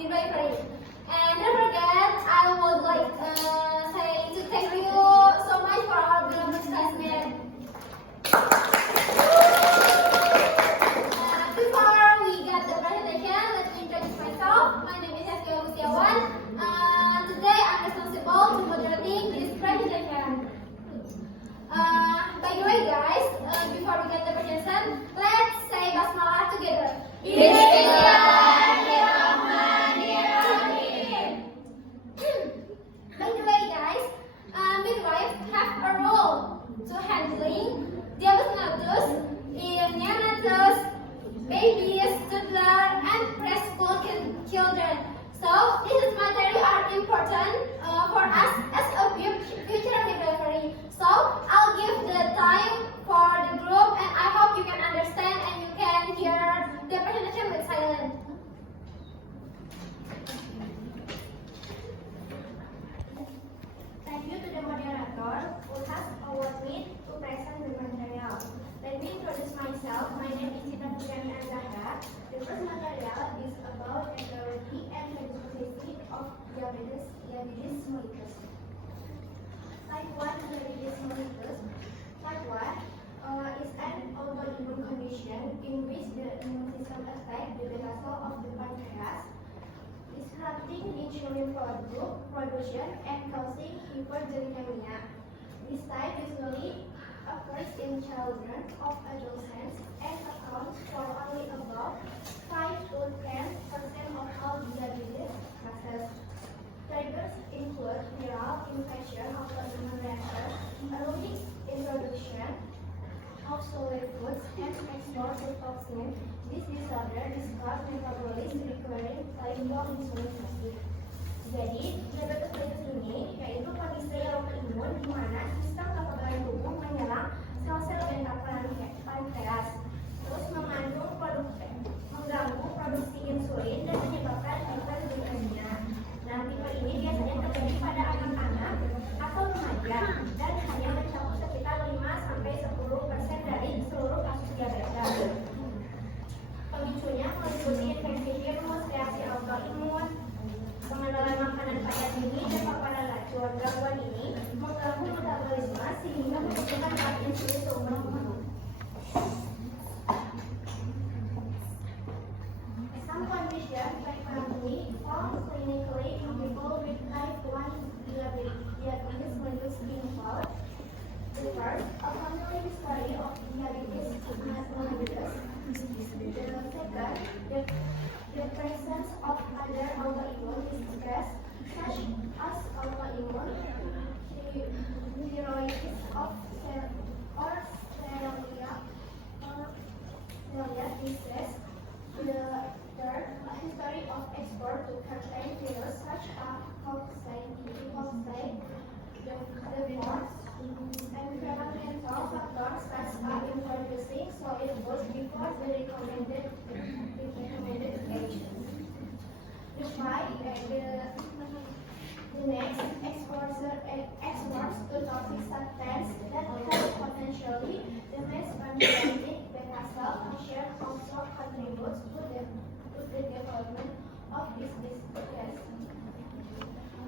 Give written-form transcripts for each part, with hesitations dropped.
midwifery. And don't forget, I would like say to thank you so much for our beloved classmates. Before we get the presentation, let me introduce myself. My name is Heskia Gustiawan. Today I'm responsible to moderating this presentation. By the way, guys, before we get the presentation, let's say Basmalah together. By the way, guys, midwives have a role to handling diabetes mellitus in neonates, babies, toddlers, and preschool children. So this is material are important for us as a future midwifery. So I'll give the time for the group, and I hope you can understand and you can hear the presentation with silence. Thank you to the moderator who has allowed me to present the material. Let me introduce myself. My name is Sita Pujani Azahra. The first material is about etiology and pathophysiology of diabetes mellitus. Type 1 diabetes mellitus. Type 1 is an autoimmune condition in which the immune system attacks the beta cell of the pancreas, disrupting insulin production and causing hyperglycemia. This type usually occurs in children of adolescents and accounts for only about 5 to 10% of all diabetes cases. Triggers include viral infection of autoimmune reactions, early introduction of solid foods, and exposure to toxins. This disorder is called metabolism requiring type 2 insulin resistance. Jadi, diabetes mellitus ini yaitu kondisi autoimun di mana sistem kekebalan tubuh menyerang sel-sel beta pankreas, terus mengganggu produksi insulin dan menyebabkan hiperglikemia. Nah, tipe ini biasanya terjadi pada anak-anak atau remaja dan hanya mencakup sekitar 5-10% dari seluruh kasus diabetes. Pemicunya meliputi infeksi virus, reaksi autoimun, pengenalan makanan pada dini, dan paparan racun. Gangguan ini mengganggu metabolisme sehingga membutuhkan obat insulin seumur-umur. Some conditions like family found clinically in people with type 1 diabetes mellitus involve the first, a family history of diabetes mellitus. The second, the presence of other autoimmune diseases such as autoimmune thyroiditis or celiac disease. The third, a history of export to certain virus such as coccidiosis. The fourth, environmental factors such as introducing solid foods before the recommended age. The next, exports to toxic substances that can potentially damage pancreatic beta cell function also contributes to the development of this disease.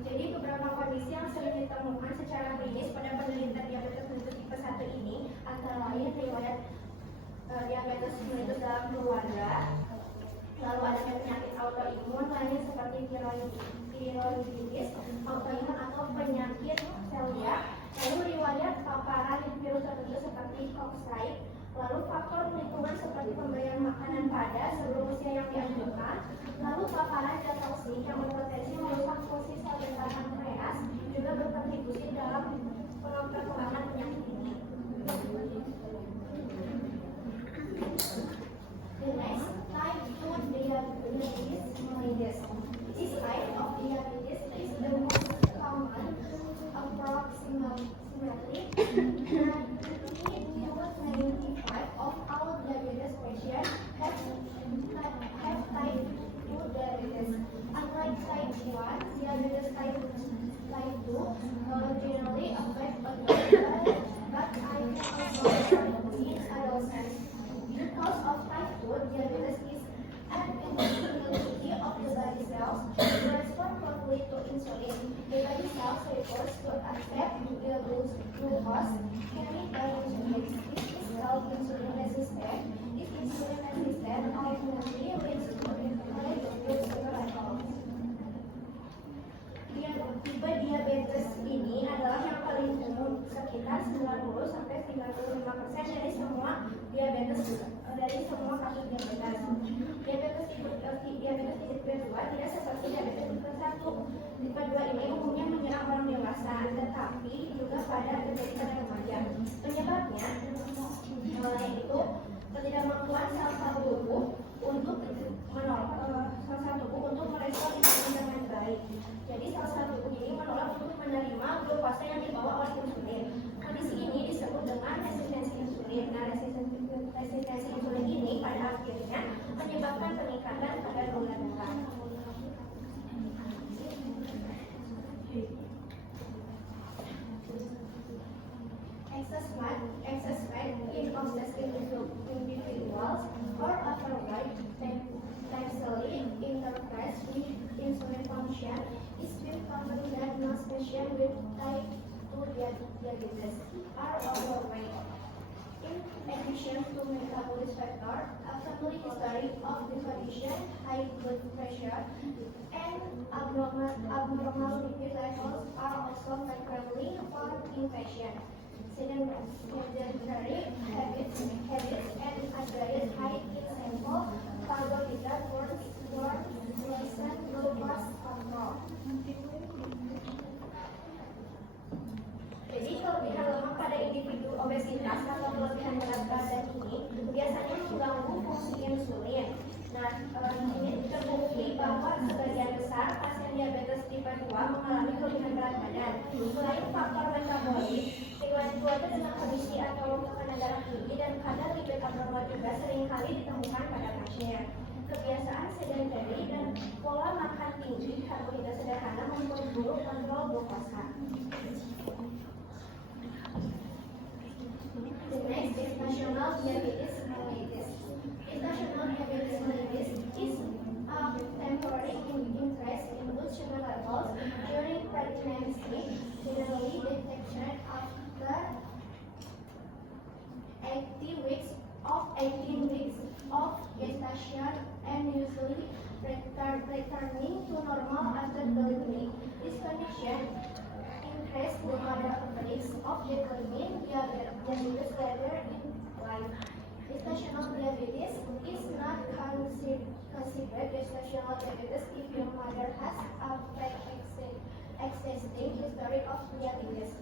Jadi beberapa kondisi yang sering ditemukan secara klinis pada penderita diabetes mellitus tipe 1 ini antara lain riwayat diabetes mellitus dalam keluarga, lalu ada penyakit autoimun lainnya seperti thyroiditis autoimun atau penyakit celiac, lalu riwayat paparan virus tertentu seperti coccidiosis, lalu faktor lingkungan seperti pemberian makanan pada sebelum usia yang dianjurkan, lalu paparan zat toksik yang berpotensi merusak fungsi sel beta pankreas juga berkontribusi dalam perkembangan penyakit ini. The next, type 2 diabetes mellitus. This type of diabetes is the most common, approximately 95 of all diabetes patients have type 2 diabetes. Unlike type 1, diabetes type 2 generally affects adults sensitively to insulin. The body cells refers to accept the glucose carried by insulin. This is called insulin resistant. If insulin resistant ultimately leads to high blood sugar levels. Tipe diabetes ini adalah yang paling umum, sekitar 90 sampai 95% dari semua kasus diabetes. Diabetes tipe 2 tidak seperti diabetes tipe 1. Tipe 2 ini umumnya menyerang orang dewasa, tetapi juga terjadi pada remaja. Penyebabnya yaitu ketidakmampuan sel-sel tubuh untuk merespon insulin dengan baik. Jadi sel-sel tubuh ini menolak untuk menerima glukosa yang dibawa oleh insulin. Kondisi ini disebut dengan resistensi insulin. Nah, resistensi insulin ini pada akhirnya menyebabkan peningkatan kadar gula darah. Excess fat in obsessive individuals or overweight potentially interferes with insulin function is very common that most patients with type 2 diabetes are overweight. In addition to metabolic factor, a family history of the condition, high blood pressure, and abnormal lipid levels are also frequently found in patients. Sedentary habits and a diet high in simple carbohydrate worsen glucose control. Jadi kelebihan lemak pada individu obesitas atau kelebihan berat badan ini biasanya mengganggu fungsi insulin. Nah, ini terbukti bahwa sebagian besar pasien diabetes tipe 2 mengalami kelebihan berat badan. Selain faktor metabolik, riwayat keluarga dengan kondisi atau tekanan darah tinggi dan kadar lipid abnormal juga seringkali ditemukan pada pasien. Kebiasaan sedentary dan pola makan tinggi karbohidrat sederhana memperburuk kontrol glukosa. The next is gestational diabetes mellitus. Gestational diabetes mellitus is a temporary increase in blood sugar levels during pregnancy, generally detected after 18 weeks of gestation and usually returning to normal after delivery. This condition increase the number of weeks of developing diabetes later in life. Gestational diabetes is not considered gestational diabetes if your mother has a pre-existing history of diabetes.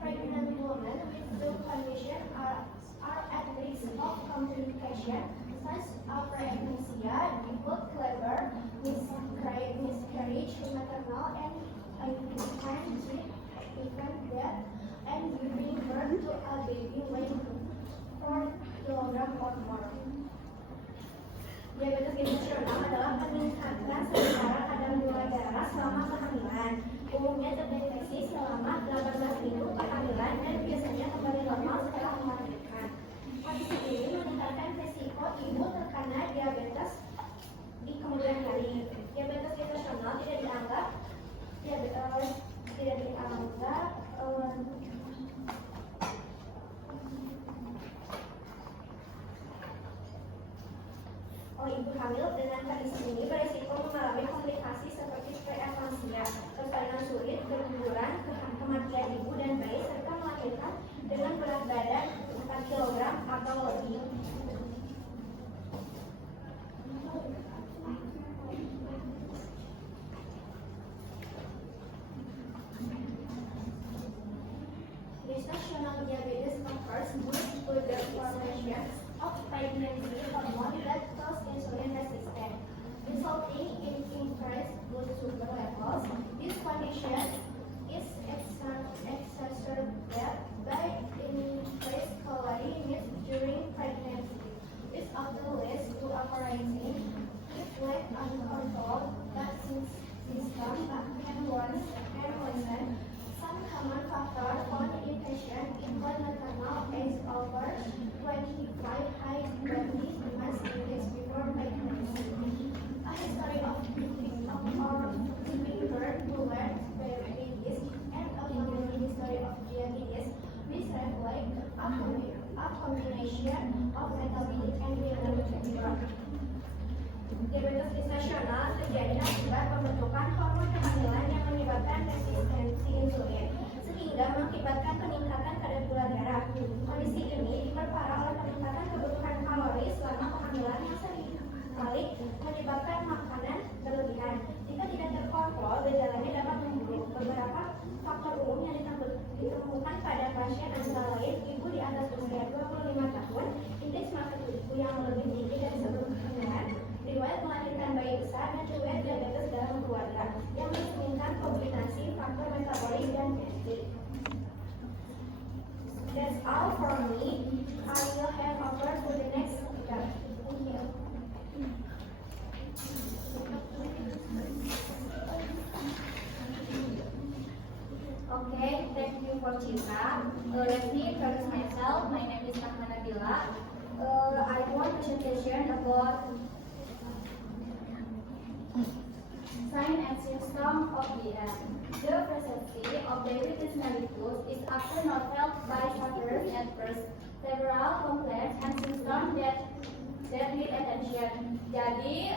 Pregnant women with the condition are at risk of complications such as preeclampsia, default labor, miscarriage, maternal and infant death, and giving birth to a baby weighing 4 kg or more. Diabetes gestasional adalah peningkatan sementara kadar gula darah selama kehamilan. Umumnya terdeteksi selama 18 minggu kehamilan dan biasanya kembali normal setelah melahirkan. Kondisi ini meningkatkan risiko ibu terkena diabetes di kemudian hari. Diabetes gestasional tidak dianggap ibu hamil dengan kondisi ini berisiko mengalami komplikasi seperti preeklamsia, persalinan sulit, keguguran, kematian menyebabkan makanan berlebihan. Jika tidak terkontrol, gejalanya dapat memburuk. Beberapa faktor umum yang ditemukan pada pasien antara lain ibu di atas usia 25 tahun, indeks masa tubuh yang lebih tinggi dari sebelum kehamilan, riwayat melahirkan bayi besar, dan riwayat diabetes dalam keluarga yang mencerminkan kombinasi faktor metabolik dan genetik. That's all for me. I will hand over to the next speaker. Thank you. Okay, thank you for Citra. Let me introduce myself. My name is Rahma Nabila. I do a presentation about sign and symptoms of DM. The presency of diabetes mellitus is often not felt by sufferers at first. Several complaints and symptoms that need attention. Jadi,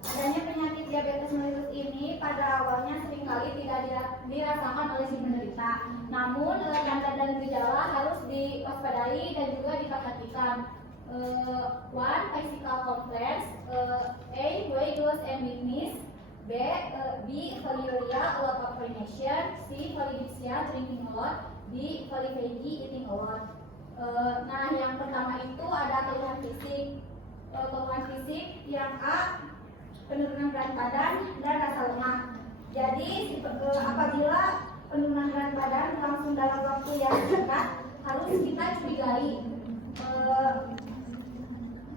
adanya penyakit diabetes mellitus ini pada awalnya seringkali tidak dirasakan oleh si penderita. Namun tanda dan gejala harus diwaspadai dan juga diperhatikan. One, physical complaints. A, weight loss and weakness. B, polyuria, a lot of urination. C, polydipsia, drinking a lot. D, polyphagy, eating a lot. Nah, yang pertama itu ada keluhan fisik. Keluhan fisik yang A, penurunan berat badan dan rasa lemah. Jadi apabila penurunan berat badan berlangsung dalam waktu yang singkat, harus kita curigai.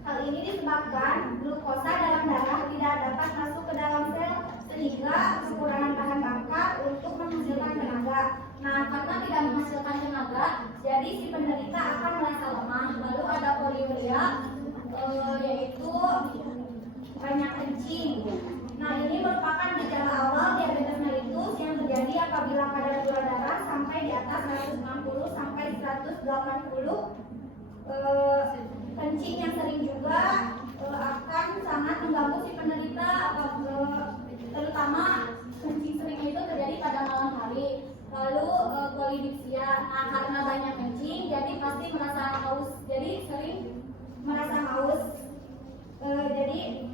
Hal ini disebabkan glukosa dalam darah tidak dapat masuk ke dalam sel sehingga kekurangan bahan bakar untuk menghasilkan tenaga. Nah, karena tidak menghasilkan tenaga, jadi si penderita akan merasa lemah. Lalu ada poliuria, yaitu banyak kencing. Nah, ini merupakan gejala awal diabetes mellitus yang terjadi apabila kadar gula darah sampai di atas 160 sampai 180. Kencing yang sering juga akan sangat mengganggu si penderita, terutama kencing sering itu terjadi pada malam hari. Lalu polydipsia, nah karena banyak kencing jadi pasti merasa haus, jadi sering merasa haus. Jadi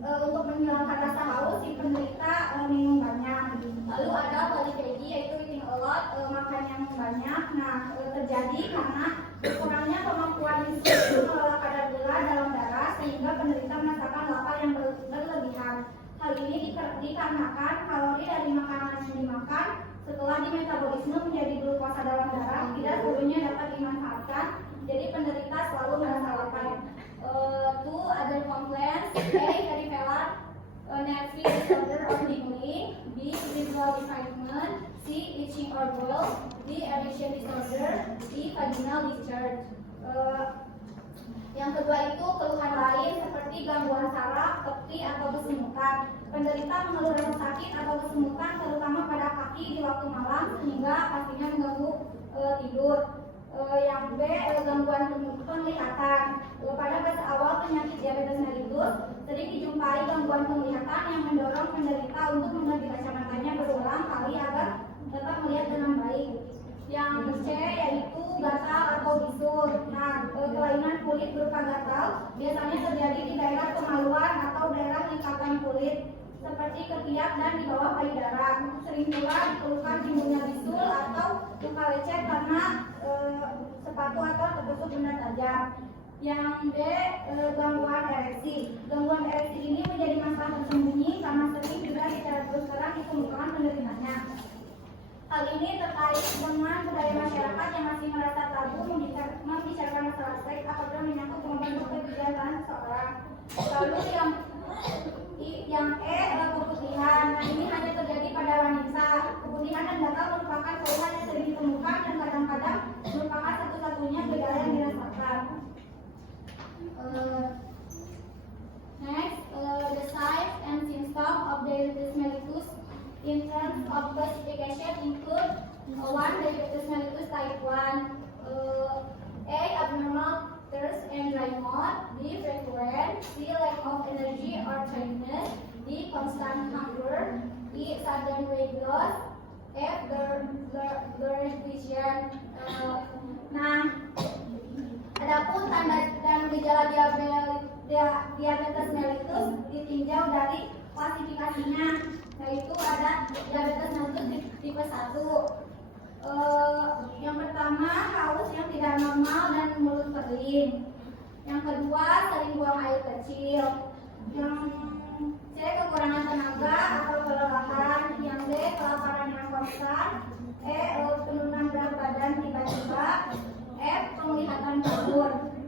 untuk menghilangkan rasa haus si penderita minum banyak. Lalu ada polyphagy, yaitu eating a lot, makan yang banyak. Nah, terjadi karena kurangnya kemampuan insulin mengelola kadar gula dalam darah sehingga penderita merasakan lapar yang berlebihan. Hal ini dikarenakan kalori dari makanan yang dimakan setelah dimetabolisme menjadi glukosa dalam darah tidak seluruhnya dapat dimanfaatkan. Jadi penderita selalu merasa lapar. Two other complaints: A, peripheral nervous disorder or tingling. B, visual impairment. C, itching or boil. D, erection disorder. D, vaginal discharge. Yang kedua itu keluhan lain seperti gangguan saraf, peti atau kesemutan. Penderita mengeluh rasa sakit atau kesemutan terutama pada kaki di waktu malam sehingga pastinya mengganggu tidur. Yang B, gangguan penglihatan. Pada fase awal penyakit diabetes mellitus sering dijumpai gangguan penglihatan yang mendorong penderita untuk mengganti kacamatanya berulang kali agar dapat melihat dengan baik. Yang C, yaitu gatal atau bisul. Nah, kelainan kulit berupa gatal biasanya terjadi di daerah kemaluan atau daerah lingkaran kulit seperti ketiak dan di bawah payudara. Sering pula dikeluhkan timbulnya bisul atau luka lecet karena sepatu atau tertusuk benda tajam. Yang D, gangguan ereksi. Gangguan ereksi ini menjadi masalah tersembunyi karena sering juga secara terus terang ditemukan penderitanya. Hal ini terkait dengan budaya masyarakat yang masih merasa tabu membicarakan masalah seks apabila menyangkut kemampuan kebijakan seseorang. Lalu yang E, keputihan. Nah, ini hanya terjadi pada wanita. Keputihan dan gatal merupakan keluhan yang sering ditemukan dan kadang-kadang merupakan satu-satunya gejala yang dirasakan. Next, the signs and symptoms of diabetes mellitus in terms of classification include 1. Diabetes mellitus type 1. A, abnormal thirst and dry mouth. B, frequent. C, lack of energy or tiredness. D, constant hunger. E, sudden weight loss. F, blurred vision. Nah, adapun tanda dan gejala Diabetes mellitus ditinjau dari klasifikasinya, yaitu ada diabetes mellitus tipe 1. Yang pertama, haus yang tidak normal dan mulut kering. Yang kedua, sering buang air kecil. Yang C, kekurangan tenaga atau kelelahan. Yang D, kelaparan yang konstan. E, penurunan berat badan tiba-tiba. F, penglihatan kabur.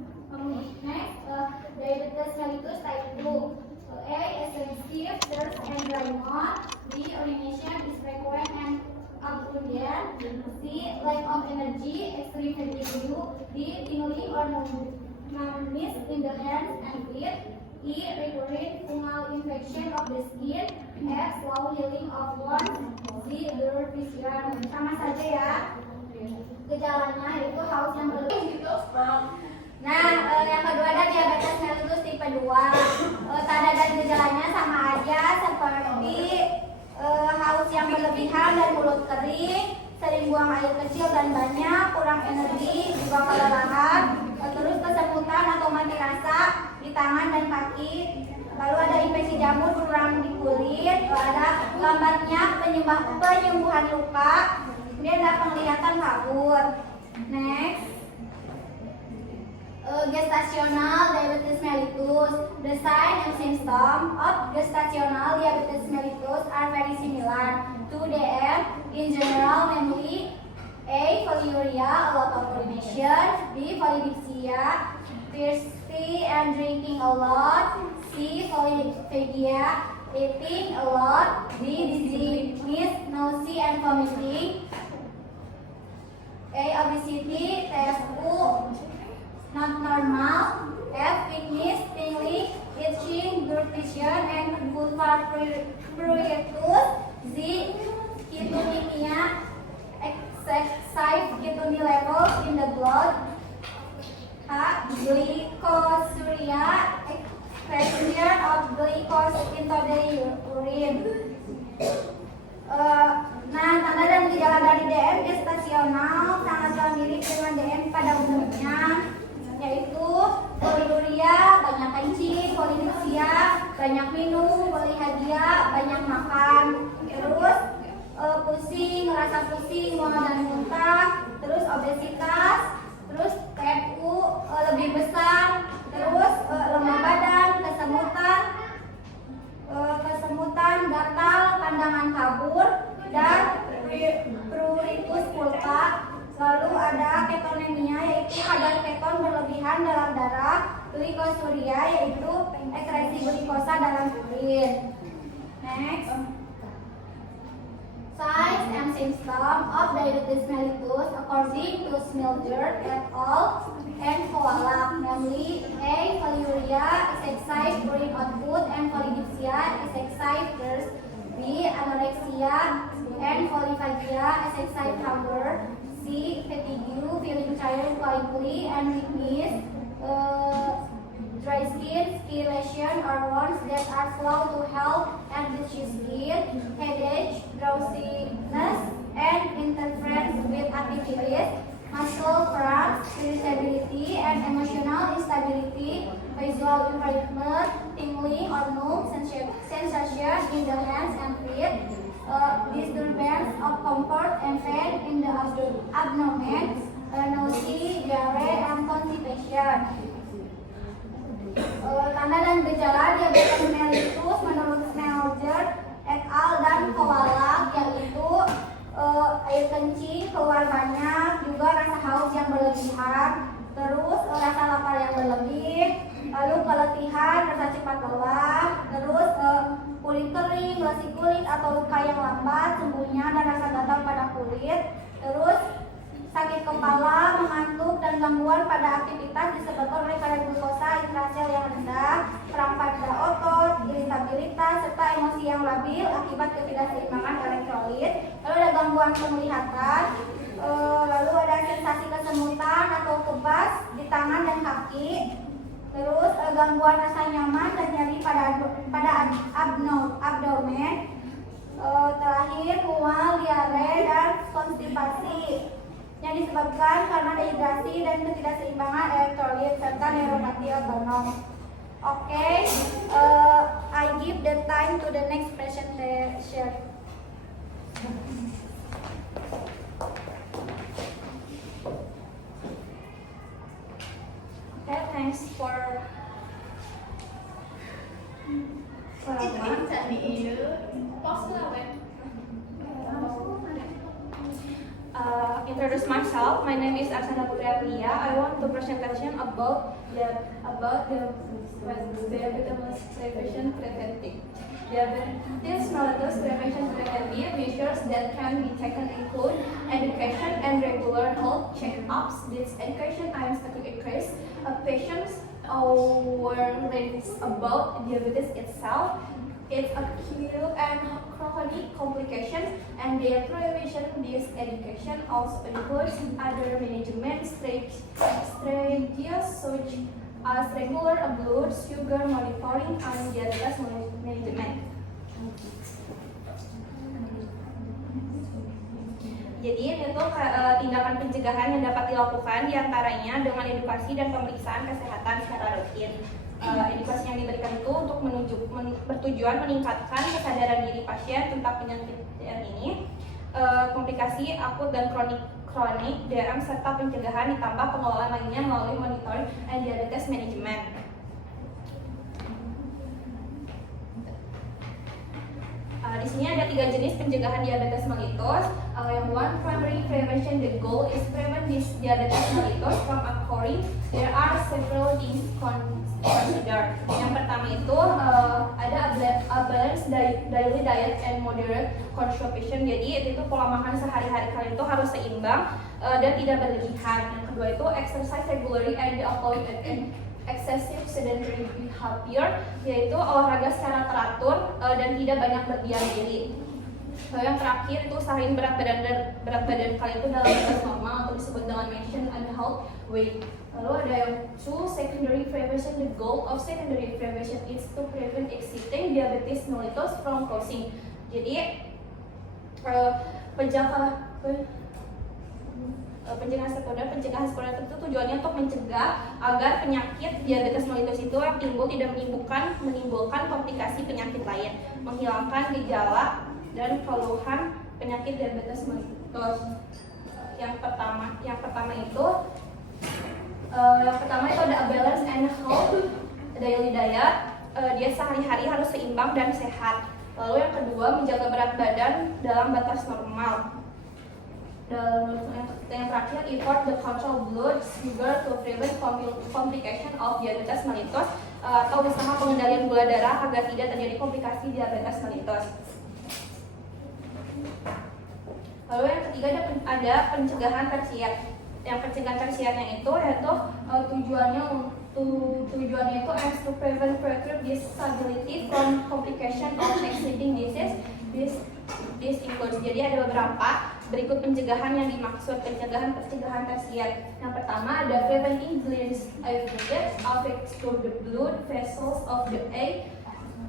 Next, diabetes mellitus type 2. A, excessive thirst and dry mouth. B, urination is frequent and abundant. C, lack of energy, extreme fatigue. D, tingling or numbness in the hands and feet. E, recurrent fungal infection of the skin. F, slow healing of wounds. D, blurred vision. Sama saja ya. Gejalanya itu haus yang berlebih. Nah, yang kedua ada diabetes mellitus tipe 2. Tanda dan gejalanya sama aja seperti haus yang berlebihan dan mulut kering, sering buang air kecil dan banyak, kurang energi, juga kelelahan, terus kesemutan atau mati rasa di tangan dan kaki. Lalu ada infeksi jamur kurang di kulit, ada lambatnya penyembuhan luka, kemudian ada penglihatan kabur. Next. Gestational diabetes mellitus. The sign and symptom of gestational diabetes mellitus are very similar to DM in general, namely A, polyuria, a lot of urination. B, polydipsia, thirsty and drinking a lot. C, polyphagia, eating a lot. D, dizziness, nausea and vomiting. A, obesity. TSU not normal. F, weakness, tingling, itching, blurred vision, and vulvar pruritus. Z, ketonemia, excessive ketone levels in the blood. H, glycosuria, excretion of glucose into the urine. Nah, tanda dan gejala dari DM gestasional sangatlah mirip dengan DM pada umumnya, yaitu poliuria, banyak kencing, polydipsia, banyak minum, polyhagia, banyak makan, terus pusing, rasa pusing, mual dan muntah, terus obesitas, terus TFU lebih besar, terus lemah badan, kesemutan, gatal, pandangan kabur, dan pruritus pulpa. Lalu ada ketonemia, yaitu kadar keton berlebihan dalam darah. Glycosuria, yaitu ekskresi glikosa dalam urin. Next. Signs and symptoms of diabetes mellitus according to Smelder et al. And Kowalak, namely A, polyuria, excessive urine output, and polydipsia, excessive thirst. B, anorexia and polyphagia, excessive hunger. C, fatigue, feeling tired quickly and weakness, dry skin, skin lesion or wounds that are slow to heal and itchy skin, headache, drowsiness, and interference with activities, muscle cramps, irritability, and emotional instability, visual impairment, tingling or numb sensation in the hands and feet, disturbance of comfort and pain in the abdomen, nausea, diarrhea, and constipation. Tanda dan gejala diabetes mellitus menurut Smelder et al. Dan Kowalak, yaitu air kencing keluar banyak, juga rasa haus yang berlebihan, terus rasa lapar yang berlebih, lalu keletihan, rasa cepat lelah, terus kulit kering, lesi kulit atau luka yang lambat sembuhnya dan rasa gatal pada kulit, terus sakit kepala, mengantuk, dan gangguan pada aktivitas disebabkan oleh kadar glukosa intrasel yang rendah, perang pada otot, iritabilitas, serta emosi yang labil akibat ketidakseimbangan elektrolit. Lalu ada gangguan penglihatan, lalu ada sensasi kesemutan atau kebas di tangan dan kaki, terus gangguan rasa nyaman dan nyeri pada abdomen, terakhir mual, diare, dan konstipasi yang disebabkan karena dehidrasi dan ketidakseimbangan elektrolit serta neuropati otonom. Okay, I give the time to the next presentation. Okay, thanks for introduce myself. My name is Arsana Putri Aprilia. I want to presentation about the prevention preventive. Diabetes mellitus prevention preventive measures that can be taken include education and regular health check-ups. This education aims to increase patients' awareness about diabetes itself, its acute and chronic complications, and their prevention. This education also includes other management strategies such as regular blood sugar monitoring and diabetes management. Jadi itu tindakan pencegahan yang dapat dilakukan diantaranya dengan edukasi dan pemeriksaan kesehatan secara rutin. Edukasi yang diberikan itu untuk bertujuan meningkatkan kesadaran diri pasien tentang penyakit ini, komplikasi akut dan kronik DM serta pencegahan ditambah pengelolaan lainnya melalui monitoring and diabetes management. Di sini ada 3 jenis pencegahan diabetes mellitus. Yang one, primary prevention. The goal is prevent this diabetes mellitus from occurring. There are several things consider. Yang pertama itu ada a balanced daily diet and moderate consumption. Jadi itu pola makan sehari-hari kalian itu harus seimbang dan tidak berlebihan. Yang kedua itu exercise regularly and avoid excessive sedentary behavior, yaitu olahraga secara teratur dan tidak banyak berdiam diri. Lalu yang terakhir itu usahain berat badan kalian itu dalam batas normal atau disebut dengan maintain and health weight. Lalu ada yang two, secondary prevention. The goal of secondary prevention is to prevent existing diabetes mellitus from causing. Jadi pencegahan sekunder itu tujuannya untuk mencegah agar penyakit diabetes mellitus itu yang timbul tidak menimbulkan komplikasi penyakit lain, menghilangkan gejala dan keluhan penyakit diabetes mellitus. Yang pertama itu ada a balance and health daily diet. Dia sehari-hari harus seimbang dan sehat. Lalu yang kedua, menjaga berat badan dalam batas normal. Dan yang terakhir, effort the control blood sugar to prevent complication of diabetes mellitus, atau usaha pengendalian gula darah agar tidak terjadi komplikasi diabetes mellitus. Lalu yang ketiga ada pencegahan tersier. Yang pencegahan tersiernya itu yaitu tujuannya itu aims to prevent further disability from complication of existing disease. This includes, jadi ada beberapa berikut pencegahan yang dimaksud pencegahan tersier. Yang pertama ada preventing bleeds affects to the blood vessels of the eye,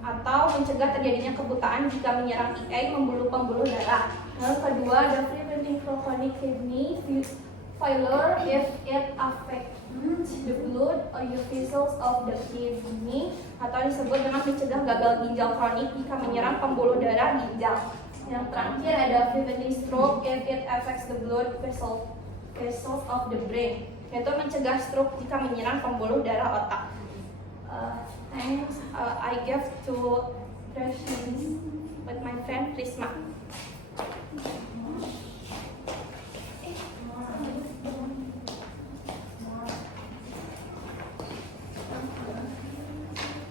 atau mencegah terjadinya kebutaan jika menyerang eye pembuluh darah. Yang kedua ada preventing chronic kidney failure if it affects the blood or the vessels of the kidney, atau disebut dengan mencegah gagal ginjal kronik jika menyerang pembuluh darah ginjal. Yang terakhir ada preventing stroke if it affects the blood vessels of the brain, yaitu mencegah stroke jika menyerang pembuluh darah otak. Thanks. I give to questions with my friend Prisma.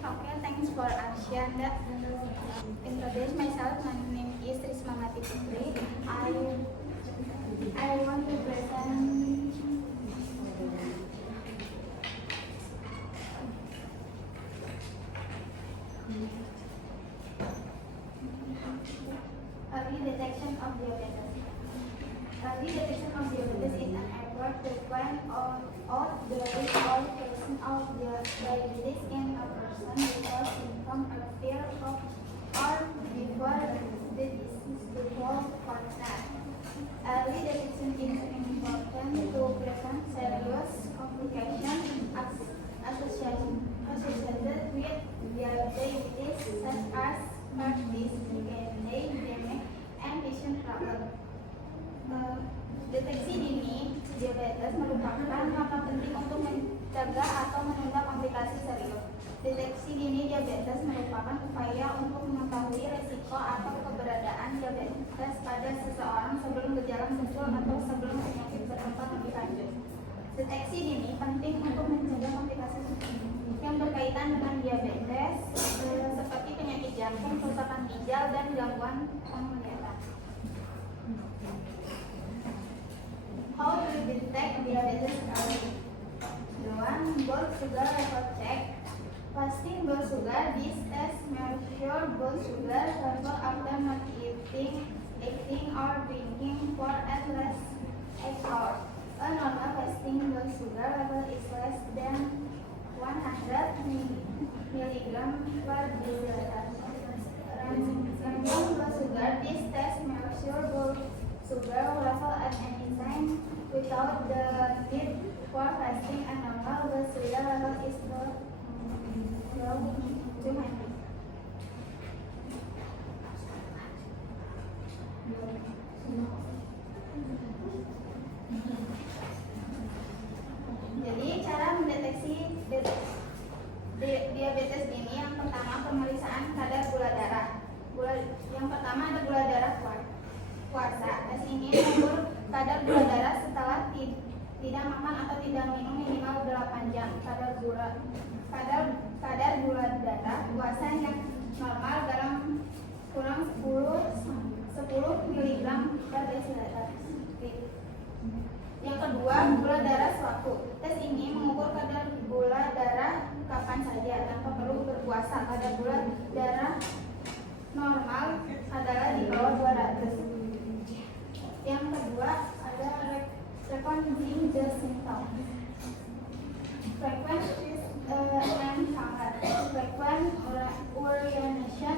Okay, thanks for Arsyanda. Introduce myself. My name is Risma Mati Putri. I want to present early detection of diabetes. Early detection of diabetes is an effort to find out the risk or presence of diabetes in a person without symptom or fear of or before the disease develops further. Early detection is important to prevent serious complications associated with risiko atau keberadaan diabetes pada seseorang sebelum gejala muncul atau sebelum penyakit berkembang lebih lanjut. Deteksi dini penting untuk mencegah komplikasi yang berkaitan dengan diabetes seperti penyakit jantung, kerusakan ginjal, dan gangguan penglihatan. How do you detect diabetes early? 1. Blood sugar level check. Fasting blood sugar. This test measure blood sugar level after not eating or drinking for at least 8 hours. A normal fasting blood sugar level is less than 100 milligram per deciliter. Random blood sugar. This test measure blood sugar level at any time without the need for fasting. A normal blood sugar level is below 200. Jadi cara mendeteksi diabetes dini, yang pertama pemeriksaan kadar gula darah. Yang pertama ada gula darah puasa. Tes ini mengukur kadar gula darah setelah tidak makan atau tidak minum minimal 8 jam. Kadar gula darah puasa yang normal dalam kurang 10 mg per desiliter. Yang kedua, gula darah sewaktu. Tes ini mengukur kadar gula darah kapan saja tanpa perlu berpuasa. Kadar gula darah normal adalah di bawah 200. Yang kedua ada recognizing the symptoms. Frequent and hunger, frequent urination,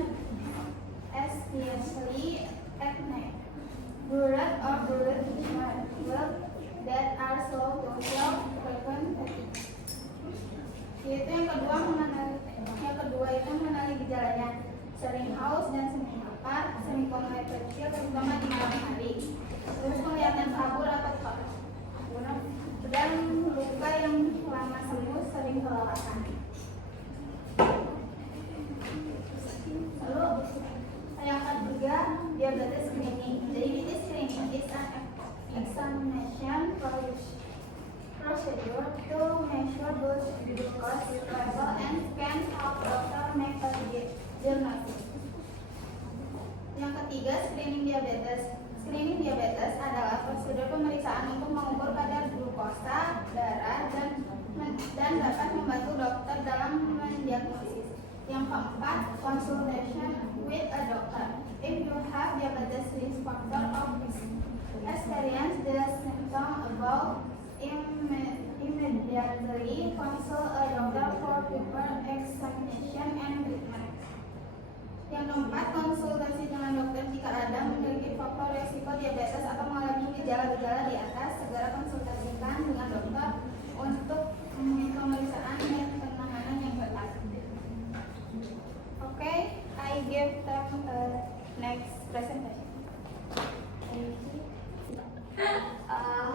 especially at night. Blood or blood that are slow to show frequent fatigue. Yaitu yang kedua itu mengenali gejalanya, sering haus dan sering lapar, sering buang air kecil terutama di malam hari, terus kelihatan kabur atau kotor, dan luka yang lama sembuh, sering kelelahan. Lalu yang ketiga, diabetes screening. Diabetes screening is an examination procedure to measure blood glucose level and can help doctor make a diagnosis. Yang ketiga, screening diabetes. Screening diabetes adalah prosedur pemeriksaan untuk mengukur kadar glukosa darah dan dapat membantu dokter dalam mendiagnosis. Yang keempat, consultation with a doctor. If you have diabetes risk factor of experience the symptom above, immediately consult a doctor for proper examination and treatment. Yang keempat, konsultasi dengan dokter jika ada memiliki faktor resiko diabetes atau mengalami gejala-gejala di atas. Segera konsultasikan dengan dokter untuk pemeriksaan dan penanganan yang tepat. Okay, I give them next presentation.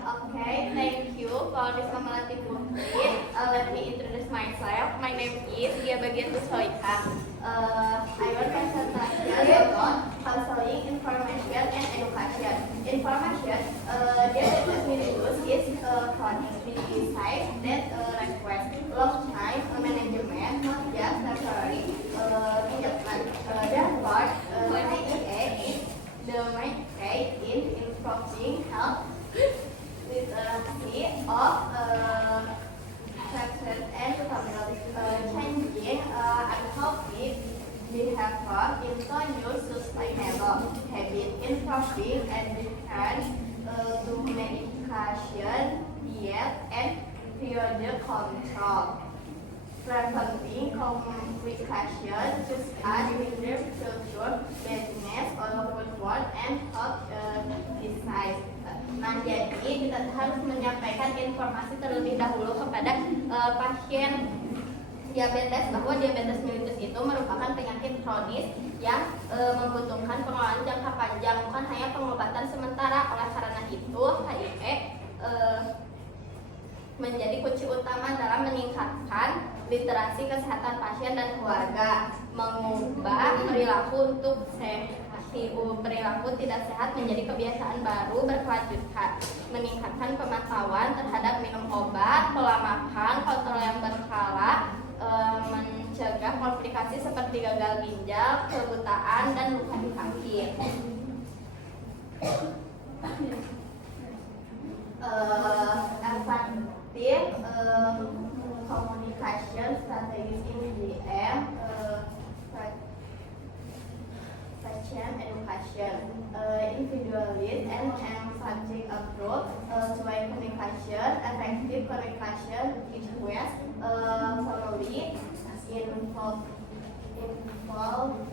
Okay, thank you for this accommodative meeting. Let me introduce myself. My name is Gia Bagian Bushoika. I work as a about counseling, information, and education. Information, diabetes mellitus is chronic disease that requires long time management, not just temporary treatment. Therefore, IEA is the main key in improving health literacy of success and changing unhealthy behavior into new sustainable habit, improving adherence to medication, diet, and periodic control, preventing complications such as migraine, children, blindness, overweight, and heart disease. Nah, jadi kita harus menyampaikan informasi terlebih dahulu kepada pasien diabetes bahwa diabetes mellitus itu merupakan penyakit kronis yang membutuhkan pengelolaan jangka panjang, bukan hanya pengobatan sementara. Oleh karena itu, HIE menjadi kunci utama dalam meningkatkan literasi kesehatan pasien dan keluarga. mengubah perilaku perilaku tidak sehat menjadi kebiasaan baru berkelanjutan, meningkatkan pemantauan terhadap minum obat, pola makan, kontrol yang berkala, mencegah komplikasi seperti gagal ginjal, kebutaan, dan luka di kaki. Effective communication strategies in DM, fashion education, individualist and emphatic approach to communication, effective communication requires formally involve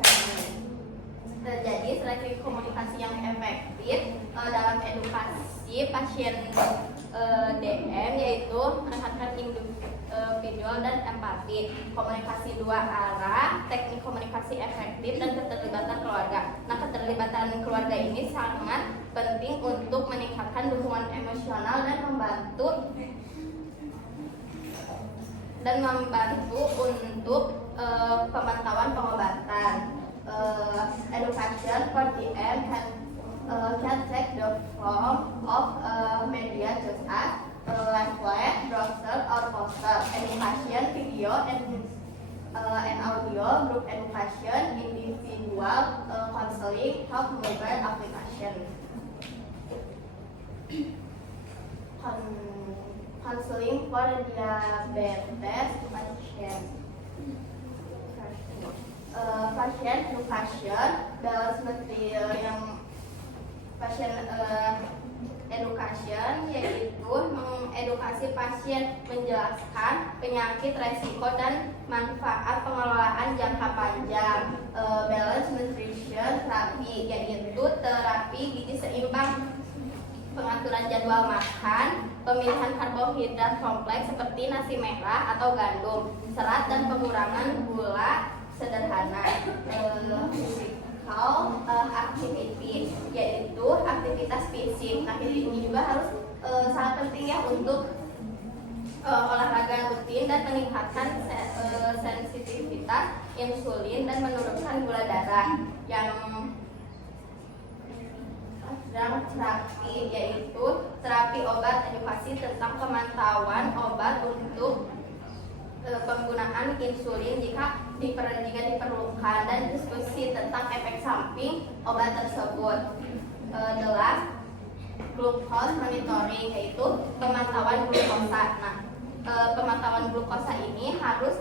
family. Terjadi seleksi komunikasi yang efektif dalam edukasi pasien DM, yaitu menekankan individual dan empati, komunikasi dua arah, teknik komunikasi efektif, dan keterlibatan keluarga. Nah, keterlibatan keluarga ini sangat penting untuk meningkatkan dukungan emosional dan membantu untuk pemantauan pengobatan. Education for DM can take the form of media such as leaflet, brochure, or poster, education, video, and audio, group education, individual counseling, help mobile application. Counseling for diabetes patients. Pasien education, balance material yang pasien education, yaitu mengedukasi pasien menjelaskan penyakit, resiko, dan manfaat pengelolaan jangka panjang. Balance nutrition therapy, yaitu terapi gizi seimbang, pengaturan jadwal makan, pemilihan karbohidrat kompleks seperti nasi merah atau gandum, serat, dan pengurangan gula sederhana. Physical activity, yaitu aktivitas fisik. Nah, ini juga harus sangat penting ya untuk olahraga rutin dan meningkatkan sensitivitas insulin dan menurunkan gula darah. Yang terapi, yaitu terapi obat, edukasi tentang pemantauan obat untuk penggunaan insulin jika diperlukan, dan diskusi tentang efek samping obat tersebut. The last, glucose monitoring, yaitu pemantauan glukosa. Nah, pemantauan glukosa ini harus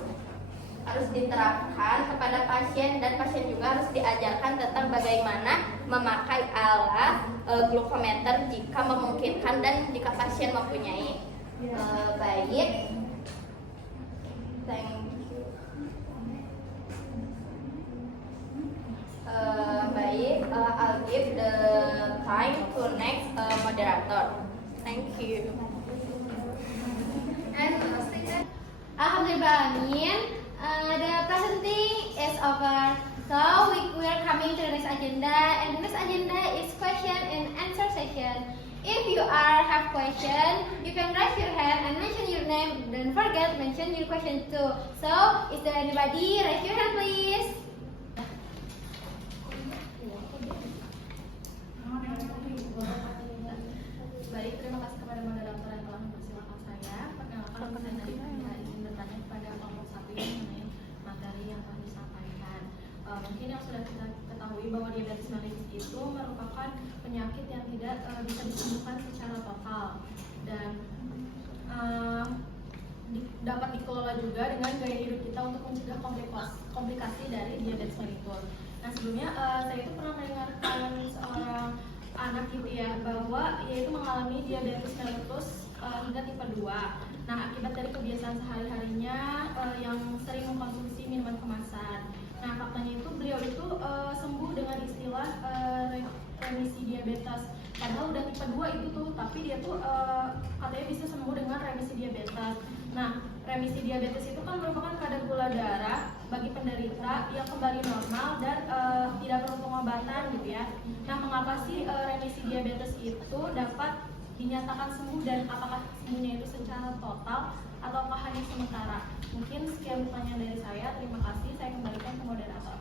diterapkan kepada pasien, dan pasien juga harus diajarkan tentang bagaimana memakai alat glukometer jika memungkinkan dan jika pasien mempunyai. Baik. Thank you. Baik, I'll give the time to next moderator. Thank you. And Alhamdulillah, the presenting is over. So we are coming to the next agenda, and the next agenda is question and answer session. If you have question, you can raise your hand and mention your name. Don't forget mention your question too. So, is there anybody? Raise your hand, please. Baik, terima kasih kepada moderator yang telah mempersilahkan saya. Perkenalkan, saya dari izin bertanya kepada kelompok 1 mengenai materi yang telah disampaikan. Mungkin yang sudah kita ketahui bahwa diabetes mellitus itu merupakan penyakit yang tidak bisa disembuhkan secara total, dan dapat dikelola juga dengan gaya hidup kita untuk mencegah komplikasi dari diabetes mellitus. Nah, sebelumnya saya itu pernah mendengarkan seorang anak gitu ya, bahwa ia itu mengalami diabetes mellitus hingga tipe 2. Nah, akibat dari kebiasaan sehari-harinya yang sering mengkonsumsi minuman kemasan. Nah, faktanya itu beliau itu sembuh dengan istilah remisi diabetes. Padahal udah tipe 2 itu tuh, tapi dia tuh katanya bisa sembuh dengan remisi diabetes. Nah, remisi diabetes itu kan merupakan kadar gula darah bagi penderita yang kembali normal dan tidak perlu pengobatan gitu ya. Nah, mengapa sih remisi diabetes itu dapat dinyatakan sembuh dan apakah sembuhnya itu secara total ataukah hanya sementara? Mungkin sekian pertanyaan dari saya. Terima kasih. Saya kembalikan ke moderator.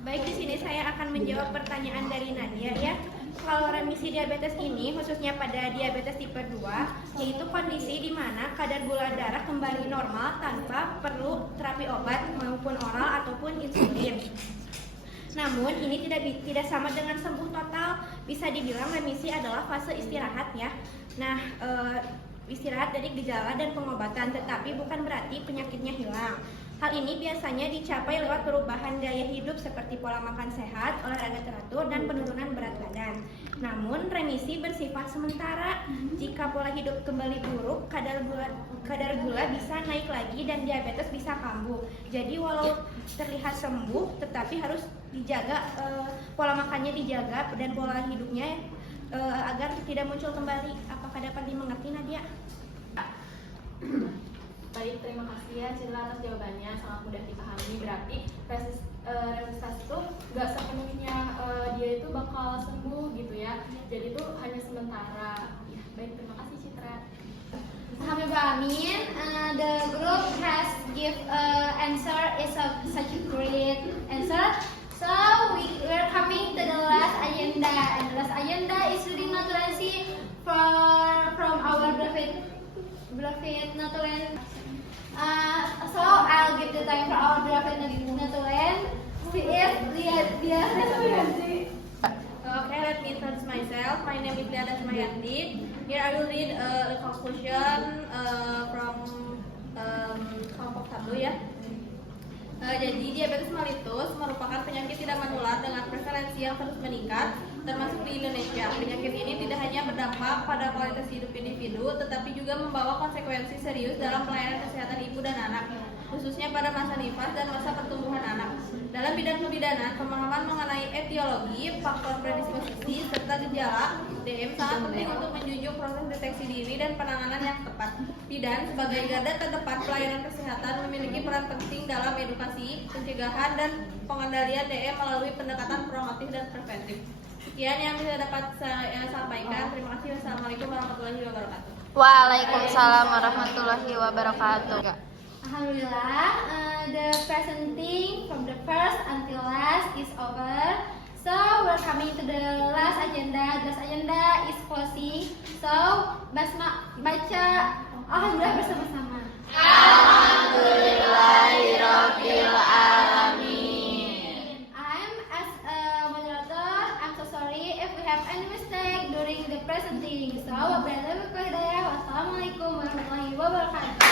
Baik, di sini saya akan menjawab pertanyaan dari Nadia ya. Kalau remisi diabetes ini khususnya pada diabetes tipe 2, yaitu kondisi di mana kadar gula darah kembali normal tanpa perlu terapi obat maupun oral ataupun insulin. Namun ini tidak sama dengan sembuh total. Bisa dibilang remisi adalah fase istirahat ya. Nah, istirahat dari gejala dan pengobatan, tetapi bukan berarti penyakitnya hilang. Hal ini biasanya dicapai lewat perubahan gaya hidup seperti pola makan sehat, olahraga teratur, dan penurunan berat badan. Namun remisi bersifat sementara. Jika pola hidup kembali buruk, kadar gula bisa naik lagi dan diabetes bisa kambuh. Jadi walau terlihat sembuh, tetapi harus dijaga, pola makannya dijaga dan pola hidupnya agar tidak muncul kembali. Apakah dapat dimengerti, Nadia? Baik, terima kasih ya Cila atas jawabannya, sangat mudah dipahami. Berarti resistasi itu nggak sepenuhnya dia itu bakal sembuh gitu ya. Jadi itu hanya sementara. Ya, baik, terima kasih Citra. Amin. The group has give answer is such a great answer. So we're coming to the last agenda, and the last agenda is reading naturalisasi from our beloved Natulen. So I'll give the time for our beloved Natulen. She is Lia. Okay, let me introduce myself. My name is Lia Dasmayanti. Here I will read a conclusion from kelompok 1 ya. Jadi diabetes mellitus merupakan penyakit tidak menular dengan prevalensi yang terus meningkat, termasuk di Indonesia. Penyakit ini tidak hanya berdampak pada kualitas hidup individu, tetapi juga membawa konsekuensi serius dalam pelayanan kesehatan ibu dan anak, khususnya pada masa nifas dan masa pertumbuhan anak. Dalam bidang kebidanan, pemahaman mengenai etiologi, faktor predisposisi, serta gejala DM sangat penting untuk menjunjung proses deteksi dini dan penanganan yang tepat. Bidan sebagai garda terdepan pelayanan kesehatan memiliki peran penting dalam edukasi, pencegahan, dan pengendalian DM melalui pendekatan proaktif dan preventif. Sekian yang bisa dapat saya sampaikan. Terima kasih. Wassalamualaikum warahmatullahi wabarakatuh. Waalaikumsalam warahmatullahi wabarakatuh. Alhamdulillah, the presenting from the first until last is over. So we're coming to the last agenda. The last agenda is closing. So baca alhamdulillah bersama-sama. Alhamdulillahirabbil alamin. I'm as a moderator. I'm so sorry if we have any mistake during the presenting. So wassalamualaikum warahmatullahi wabarakatuh.